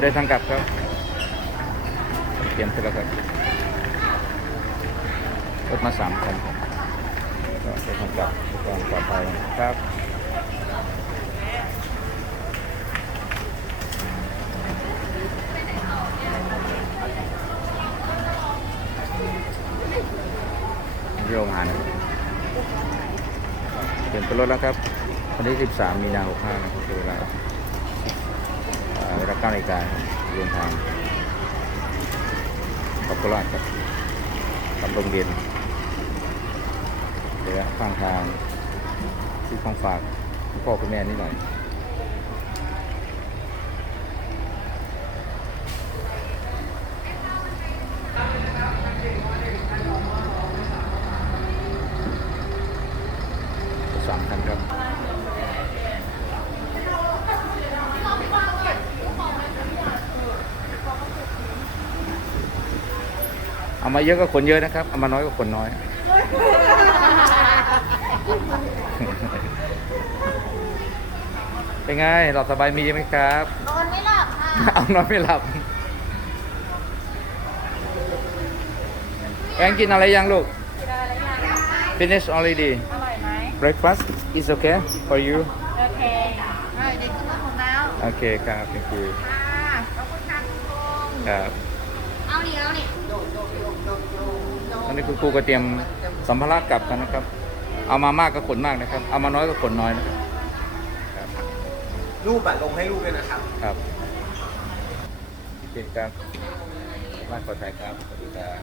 เดินทางกลับครับ เตรียมตัวแล้วครับรถมาสามคันครับก็เดินทางกลับความปลอดภัยครับโรงงานนะเปลี่ยนตัวรถแล้วครับวันที่ 13 มีนา65นะครับคือเวลาเอ่อเวลา 9นาฬิกาครับเดินทางกับโคราชครับกับโรงเรียนระยะข้างทางซื้อของฝากคุณพ่อคุณแม่นิดหน่อยสามคันครับ เอามาเยอะก็คนเยอะนะครับ เอามาน้อยก็คนน้อย เป็นไงหลับสบายมีไหมครับ นอนไม่หลับค่ะเอานอนไม่หลับ แองกินอะไรยังลูก กินอะไรยัง finish already อร่อยไหม breakfast is okay for you โอเคเออเด็กขึ้นมาของแล้ว โอเคครับ thank you ค่ะขอบคุณค่ะคุณลุงครับ เอาดิเอาดิตอนนี้คุณครูก็เตรียมสัมภาระกลับกันนะครับ เอามามากก็ขนมากนะครับ เอามาน้อยก็ขนน้อยนะครับ รูปอะลงให้ลูกด้วยนะครับ ครับโอเคครับบ้านปลอดภัยครับสวัสดีครับ